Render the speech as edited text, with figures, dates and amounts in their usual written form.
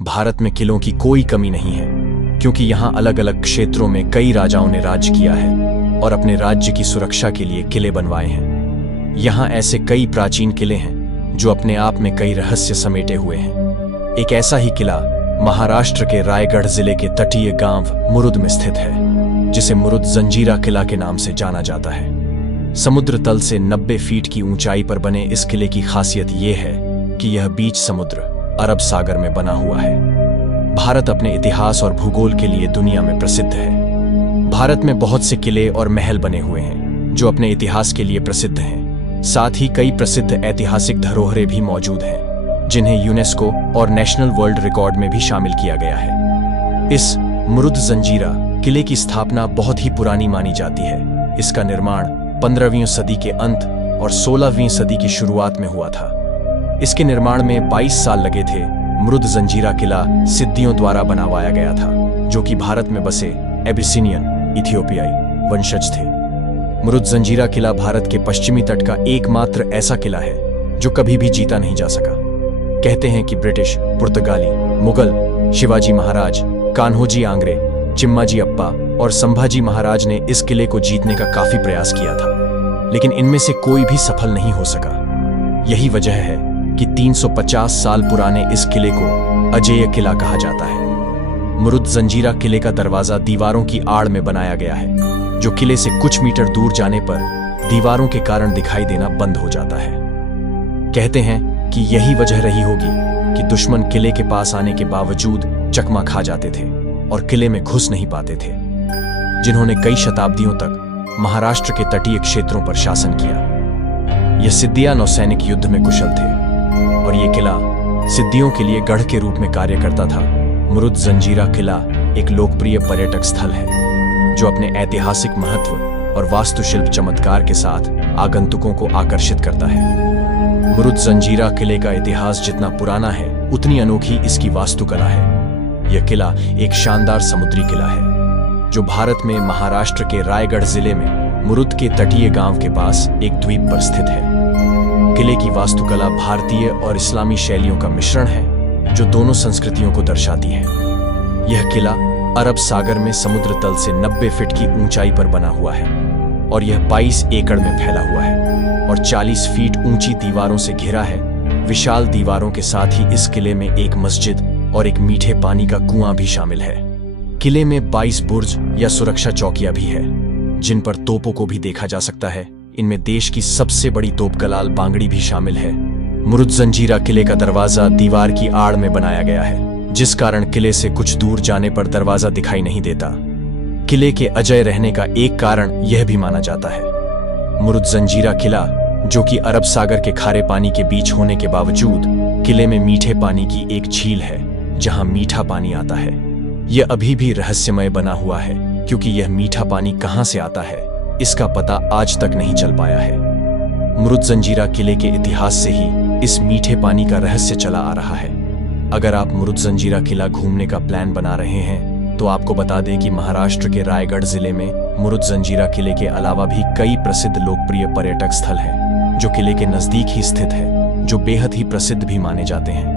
भारत में किलों की कोई कमी नहीं है, क्योंकि यहाँ अलग अलग क्षेत्रों में कई राजाओं ने राज किया है और अपने राज्य की सुरक्षा के लिए किले बनवाए हैं। यहाँ ऐसे कई प्राचीन किले हैं जो अपने आप में कई रहस्य समेटे हुए हैं। एक ऐसा ही किला महाराष्ट्र के रायगढ़ जिले के तटीय गांव मुरुद में स्थित है, जिसे मुरुद जंजीरा किला के नाम से जाना जाता है। समुद्र तल से 90 फीट की ऊंचाई पर बने इस किले की खासियत यह है कि यह बीच समुद्र अरब सागर में बना हुआ है। भारत अपने इतिहास और भूगोल के लिए दुनिया में प्रसिद्ध है। भारत में बहुत से किले और महल बने हुए हैं जो अपने इतिहास के लिए प्रसिद्ध हैं। साथ ही कई प्रसिद्ध ऐतिहासिक धरोहरें भी मौजूद हैं, जिन्हें यूनेस्को और नेशनल वर्ल्ड रिकॉर्ड में भी शामिल किया गया है। इस मुरुद जंजीरा किले की स्थापना बहुत ही पुरानी मानी जाती है। इसका निर्माण 15वीं सदी के अंत और 16वीं सदी की शुरुआत में हुआ था। इसके निर्माण में 22 साल लगे थे। मुरुद जंजीरा किला सिद्दियों द्वारा बनवाया गया था, जो कि भारत में बसे एबिसिनियन इथियोपियाई वंशज थे। मुरुद जंजीरा किला भारत के पश्चिमी तट का एकमात्र ऐसा किला है जो कभी भी जीता नहीं जा सका। कहते हैं कि ब्रिटिश, पुर्तगाली, मुगल, शिवाजी महाराज, कान्होजी आंग्रे, चिम्माजी अप्पा और संभाजी महाराज ने इस किले को जीतने का काफी प्रयास किया था, लेकिन इनमें से कोई भी सफल नहीं हो सका। यही वजह है कि 350 साल पुराने इस किले को अजेय किला कहा जाता है। मुरुद जंजीरा किले का दरवाजा दीवारों की आड़ में बनाया गया है, जो किले से कुछ मीटर दूर जाने पर दीवारों के कारण दिखाई देना बंद हो जाता है। कहते हैं कि यही वजह रही होगी कि दुश्मन किले के पास आने के बावजूद चकमा खा जाते थे और किले में घुस नहीं पाते थे, जिन्होंने कई शताब्दियों तक महाराष्ट्र के तटीय क्षेत्रों पर शासन किया। यह सिद्दिया नौसैनिक युद्ध में कुशल थे और ये किला सिद्दियों के लिए गढ़ के रूप में कार्य करता था। मुरुद जंजीरा किला एक लोकप्रिय पर्यटक स्थल है, जो अपने ऐतिहासिक महत्व और वास्तुशिल्प चमत्कार के साथ आगंतुकों को आकर्षित करता है। मुरुद जंजीरा किले का इतिहास जितना पुराना है, उतनी अनोखी इसकी वास्तुकला है। यह किला एक शानदार समुद्री किला है, जो भारत में महाराष्ट्र के रायगढ़ जिले में मुरुद के तटीय गांव के पास एक द्वीप पर स्थित है। किले की वास्तुकला भारतीय और इस्लामी शैलियों का मिश्रण है, जो दोनों संस्कृतियों को दर्शाती है। यह किला अरब सागर में समुद्र तल से 90 फीट की ऊंचाई पर बना हुआ है और यह 22 एकड़ में फैला हुआ है और 40 फीट ऊंची दीवारों से घिरा है। विशाल दीवारों के साथ ही इस किले में एक मस्जिद और एक मीठे पानी का कुआं भी शामिल है। किले में 22 बुर्ज या सुरक्षा चौकियां भी है, जिन पर तोपों को भी देखा जा सकता है। इनमें देश की सबसे बड़ी तोप कलाल बांगड़ी भी शामिल है। मुरुद जंजीरा किले का दरवाजा दीवार की आड़ में बनाया गया है, जिस कारण किले से कुछ दूर जाने पर दरवाजा दिखाई नहीं देता। किले के अजेय रहने का एक कारण यह भी माना जाता है। मुरुद जंजीरा किला, जो कि अरब सागर के खारे पानी के बीच होने के बावजूद किले में मीठे पानी की एक झील है, जहां मीठा पानी आता है। यह अभी भी रहस्यमय बना हुआ है, क्योंकि यह मीठा पानी कहां से आता है, इसका पता आज तक नहीं चल पाया है। मुरुद जंजीरा किले के इतिहास से ही इस मीठे पानी का रहस्य चला आ रहा है। अगर आप मुरुद जंजीरा किला घूमने का प्लान बना रहे हैं, तो आपको बता दें कि महाराष्ट्र के रायगढ़ जिले में मुरुद जंजीरा किले के अलावा भी कई प्रसिद्ध लोकप्रिय पर्यटक स्थल हैं, जो किले के नजदीक ही स्थित है, जो बेहद ही प्रसिद्ध भी माने जाते हैं।